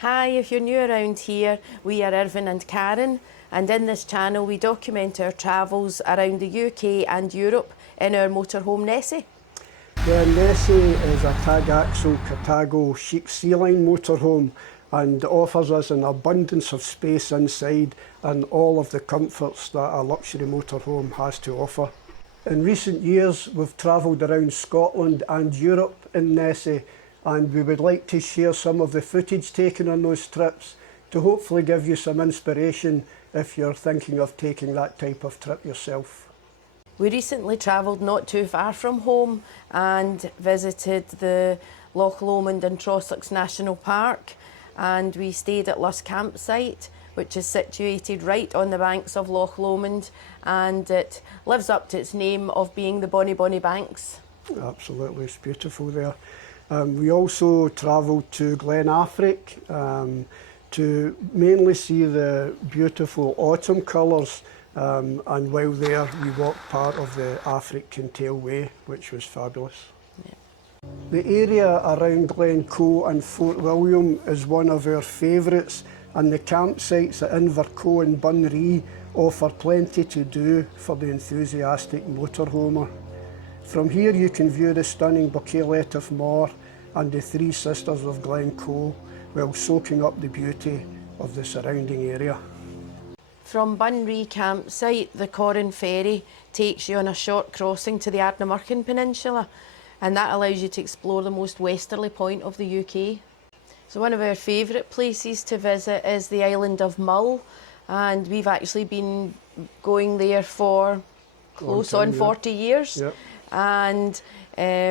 Hi, if you're new around here, we are Irvin and Karen, and in this channel we document our travels around the UK and Europe in our motorhome Nessie. The Nessie is a tag-axle Cartago sheep sea-line motorhome and offers us an abundance of space inside and all of the comforts that a luxury motorhome has to offer. In recent years we've travelled around Scotland and Europe in Nessie, and we would like to share some of the footage taken on those trips to hopefully give you some inspiration if you're thinking of taking that type of trip yourself. We recently travelled not too far from home and visited the Loch, Lomond and Trossachs National Park, and we stayed at Loch campsite, which is situated right on the banks of Loch Lomond, and it lives up to its name of being the Bonnie Banks. Absolutely, it's beautiful there. We also travelled to Glen to mainly see the beautiful autumn colours, and while there we walked part of the African Tailway, which was fabulous. Yeah. The area around Glencoe and Fort William is one of our favourites, and the campsites at Invercoe and Bunree offer plenty to do for the enthusiastic motorhomer. From here you can view the stunning Buccleuch of Moor and the Three Sisters of Glencoe while soaking up the beauty of the surrounding area. From Bunree campsite, the Corran ferry takes you on a short crossing to the Ardnamurchan Peninsula, and that allows you to explore the most westerly point of the UK. So one of our favourite places to visit is the island of Mull, and we've actually been going there for close on 40 years. Yep. And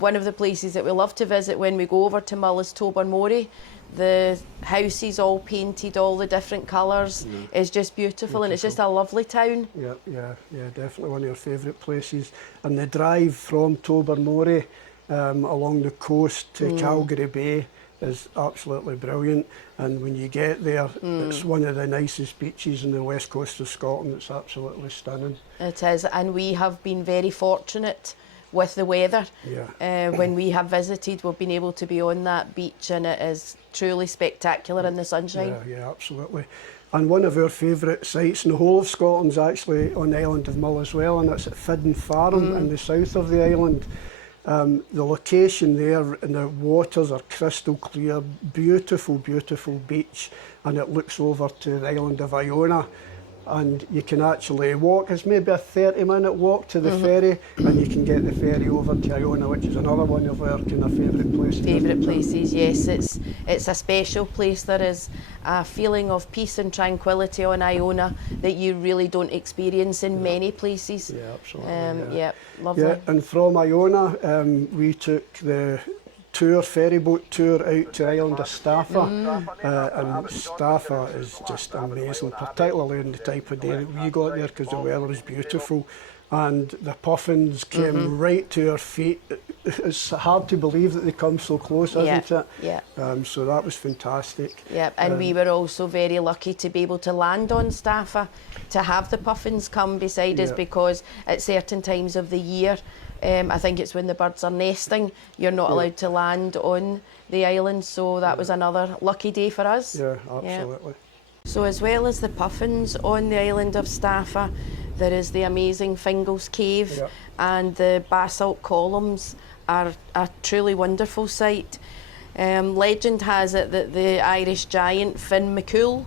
one of the places that we love to visit when we go over to Mull is Tobermory. The houses all painted all the different colours is just beautiful, and it's just a lovely town. Yeah, definitely one of your favourite places. And the drive from Tobermory along the coast to Calgary Bay is absolutely brilliant, and when you get there it's one of the nicest beaches in the west coast of Scotland. It's absolutely stunning. It is, and we have been very fortunate with the weather. When we have visited, we've been able to be on that beach, and it is truly spectacular in the sunshine. Yeah, absolutely. And one of our favourite sites in the whole of Scotland is actually on the island of Mull as well, and that's at Fidden Farm in the south of the island. The location there and the waters are crystal clear, beautiful beach, and it looks over to the island of Iona, and you can actually walk. It's maybe a 30-minute walk to the ferry, and you can get the ferry over to Iona, which is another one of our kind of favourite places. Favourite places, yes. It's a special place. There is a feeling of peace and tranquility on Iona that you really don't experience in many places. Yeah, absolutely. Lovely. Yeah, and from Iona we took the ferryboat tour out to the island of Staffa, and Staffa is just amazing, particularly in the type of day that we got there, because the weather is beautiful and the puffins came right to our feet. It's hard to believe that they come so close, isn't it? Yeah. So that was fantastic. Yeah, and we were also very lucky to be able to land on Staffa, to have the puffins come beside us, because at certain times of the year, I think it's when the birds are nesting, you're not allowed to land on the island, so that was another lucky day for us. Yeah, absolutely. So as well as the puffins on the island of Staffa, there is the amazing Fingal's Cave, and the basalt columns are a truly wonderful sight. Legend has it that the Irish giant Finn McCool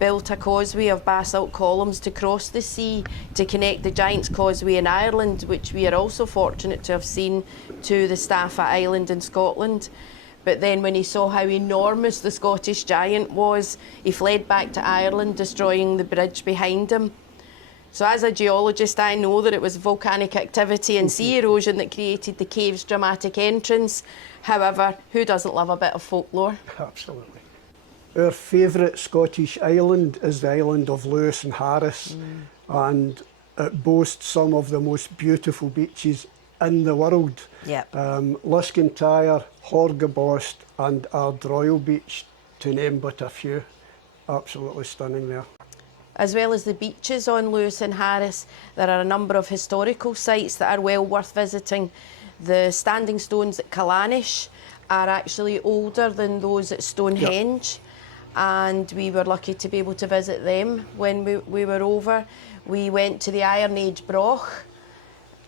built a causeway of basalt columns to cross the sea to connect the Giant's Causeway in Ireland, which we are also fortunate to have seen, to the Staffa Island in Scotland. But then when he saw how enormous the Scottish giant was, he fled back to Ireland, destroying the bridge behind him. So as a geologist, I know that it was volcanic activity and sea erosion that created the cave's dramatic entrance. However, who doesn't love a bit of folklore? Absolutely. Our favourite Scottish island is the island of Lewis and Harris, and it boasts some of the most beautiful beaches in the world. Liskintyre, Horgabost and Ardroyle Beach, to name but a few. Absolutely stunning there. As well as the beaches on Lewis and Harris, there are a number of historical sites that are well worth visiting. The standing stones at Callanish are actually older than those at Stonehenge. and we were lucky to be able to visit them when we were over. We went to the Iron Age Broch,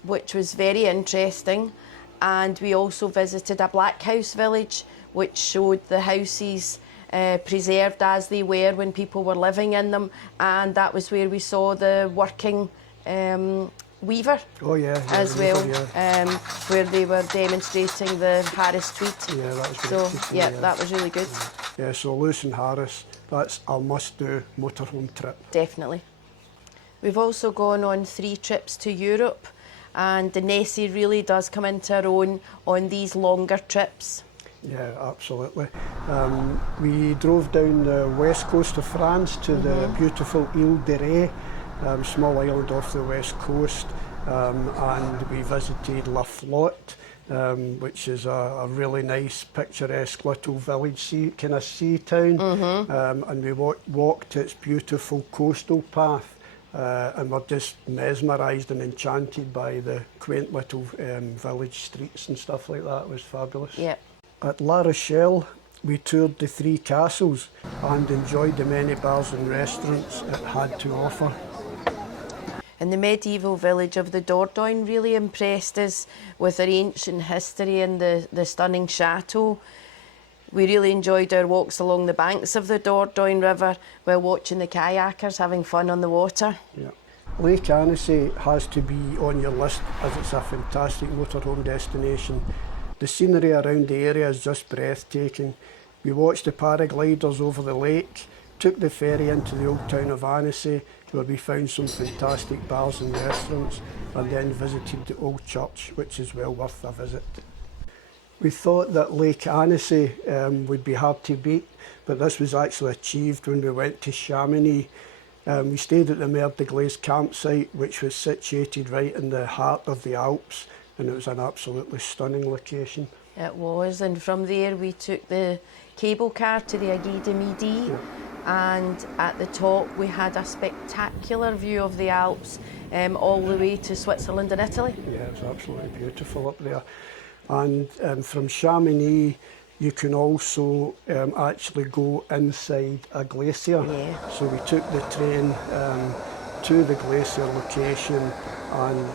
which was very interesting, and we also visited a black house village, which showed the houses preserved as they were when people were living in them, and that was where we saw the working weaver. Oh yeah, as weaver, well, yeah. where they were demonstrating the Harris tweed. Yeah, that was great So to see, yeah, that was really good. Yeah, so Lewis and Harris, that's a must-do motorhome trip. Definitely. We've also gone on 3 trips to Europe, and the Nessie really does come into her own on these longer trips. Yeah, absolutely. We drove down the west coast of France to the beautiful Ile de Ré, small island off the west coast, and we visited La Flotte, which is a really nice, picturesque little village, kind of sea town, and we walked its beautiful coastal path, and were just mesmerised and enchanted by the quaint little village streets and stuff like that. It was fabulous. Yep. At La Rochelle, we toured the 3 castles and enjoyed the many bars and restaurants it had to offer. And the medieval village of the Dordogne really impressed us with their ancient history and the stunning chateau. We really enjoyed our walks along the banks of the Dordogne River while watching the kayakers having fun on the water. Yeah. Lake Annecy has to be on your list as it's a fantastic motorhome destination. The scenery around the area is just breathtaking. We watched the paragliders over the lake, took the ferry into the old town of Annecy, where we found some fantastic bars and restaurants, and then visited the old church, which is well worth a visit. We thought that Lake Annecy would be hard to beat, but this was actually achieved when we went to Chamonix. We stayed at the Mer de Glace campsite, which was situated right in the heart of the Alps, and it was an absolutely stunning location. It was, and from there we took the cable car to the Aiguille de Midi, and at the top we had a spectacular view of the Alps all the way to Switzerland and Italy. Yeah, it was absolutely beautiful up there. And from Chamonix you can also actually go inside a glacier. Yeah. So we took the train to the glacier location, and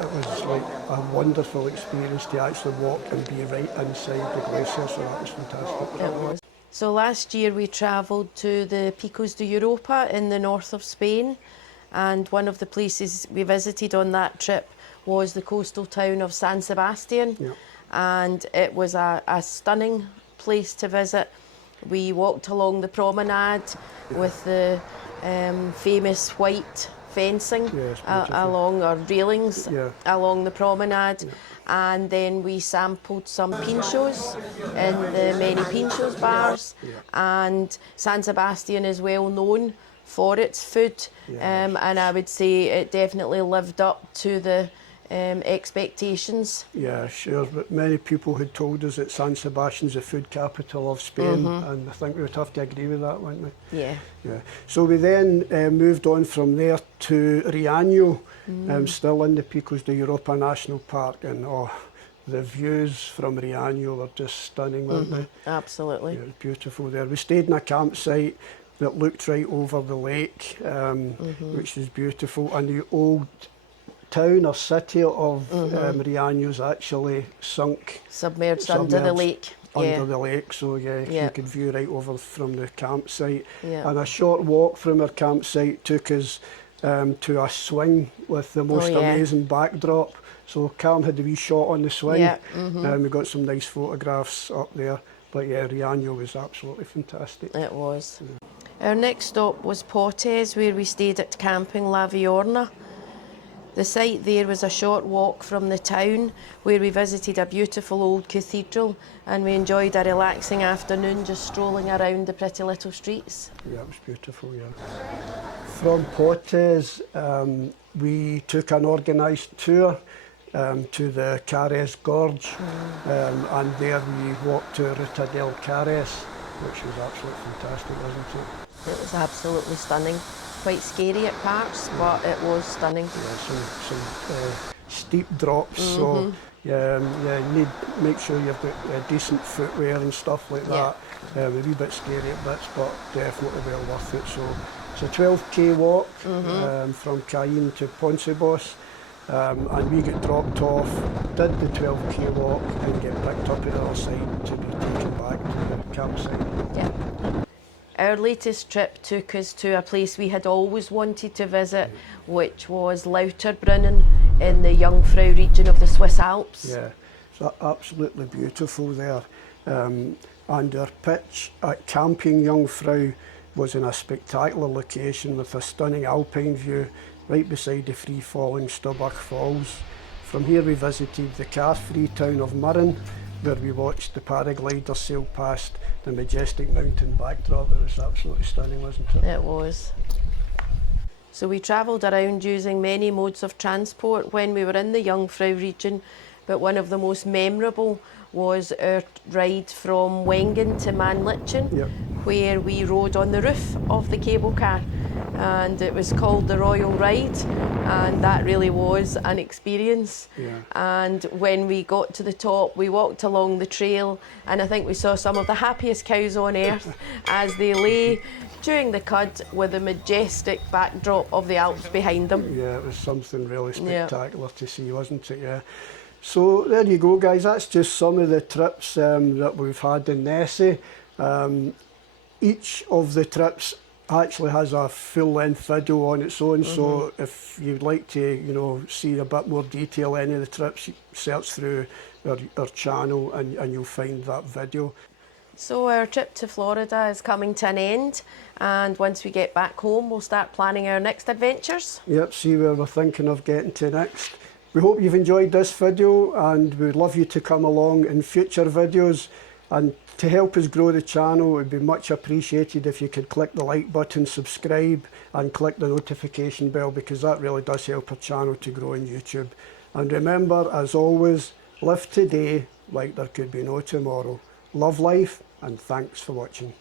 it was like a wonderful experience to actually walk and be right inside the glacier, so that was fantastic. It was. So last year we travelled to the Picos de Europa in the north of Spain, and one of the places we visited on that trip was the coastal town of San Sebastian. Yeah. And it was a stunning place to visit. We walked along the promenade with the famous white fencing along, or railings along the promenade, and then we sampled some pinchos in the many pinchos bars, and San Sebastian is well known for its food, and I would say it definitely lived up to the expectations. Yeah, sure, but many people had told us that San Sebastian's the food capital of Spain, and I think we would have to agree with that, wouldn't we? Yeah. Yeah. So we then moved on from there to Riaño, still in the Picos de Europa National Park, and the views from Riaño were just stunning, weren't they? Absolutely. Yeah, it was beautiful there. We stayed in a campsite that looked right over the lake, which is beautiful, and the old town or city of Riaño's actually Submerged under the lake. Under the lake, so you could view right over from the campsite. Yeah. And a short walk from our campsite took us to a swing with the most amazing backdrop. So Cam had a wee shot on the swing, and we got some nice photographs up there. But yeah, Riaño was absolutely fantastic. It was. Our next stop was Potes, where we stayed at Camping La Viorna. The site there was a short walk from the town, where we visited a beautiful old cathedral, and we enjoyed a relaxing afternoon just strolling around the pretty little streets. Yeah, it was beautiful, yeah. From Potes, we took an organised tour to the Carres Gorge, and there we walked to Ruta del Carres, which was absolutely fantastic, wasn't it? It was absolutely stunning. Quite scary at parts, but it was stunning. Yeah, some steep drops, so yeah, you need make sure you've got decent footwear and stuff like that. A wee bit scary at bits, but definitely well worth it. So it's a 12k walk from Cayenne to Poncebos, and we get dropped off, did the 12k walk, and get picked up at the other side to be taken back to the campsite. Yeah. Our latest trip took us to a place we had always wanted to visit, which was Lauterbrunnen in the Jungfrau region of the Swiss Alps. Yeah, it's absolutely beautiful there. And our pitch at Camping Jungfrau was in a spectacular location with a stunning alpine view right beside the free-falling Stubach Falls. From here we visited the car-free town of Murren, where we watched the paragliders sail past the majestic mountain backdrop. It was absolutely stunning, wasn't it? It was. So we travelled around using many modes of transport when we were in the Jungfrau region, but one of the most memorable was our ride from Wengen to Mannlichen, where we rode on the roof of the cable car, and it was called the Royal Ride, and that really was an experience. And when we got to the top, we walked along the trail, and I think we saw some of the happiest cows on earth as they lay chewing the cud with the majestic backdrop of the Alps behind them. Yeah, it was something really spectacular to see, wasn't it? Yeah. So there you go, guys. That's just some of the trips that we've had in Nessie. Each of the trips actually has a full-length video on its own, so if you'd like to, you know, see a bit more detail any of the trips, search through our channel and you'll find that video. So our trip to Florida is coming to an end, and once we get back home we'll start planning our next adventures. Yep, see where we're thinking of getting to next. We hope you've enjoyed this video, and we'd love you to come along in future videos. And to help us grow the channel, it would be much appreciated if you could click the like button, subscribe, and click the notification bell, because that really does help our channel to grow on YouTube. And remember, as always, live today like there could be no tomorrow. Love life, and thanks for watching.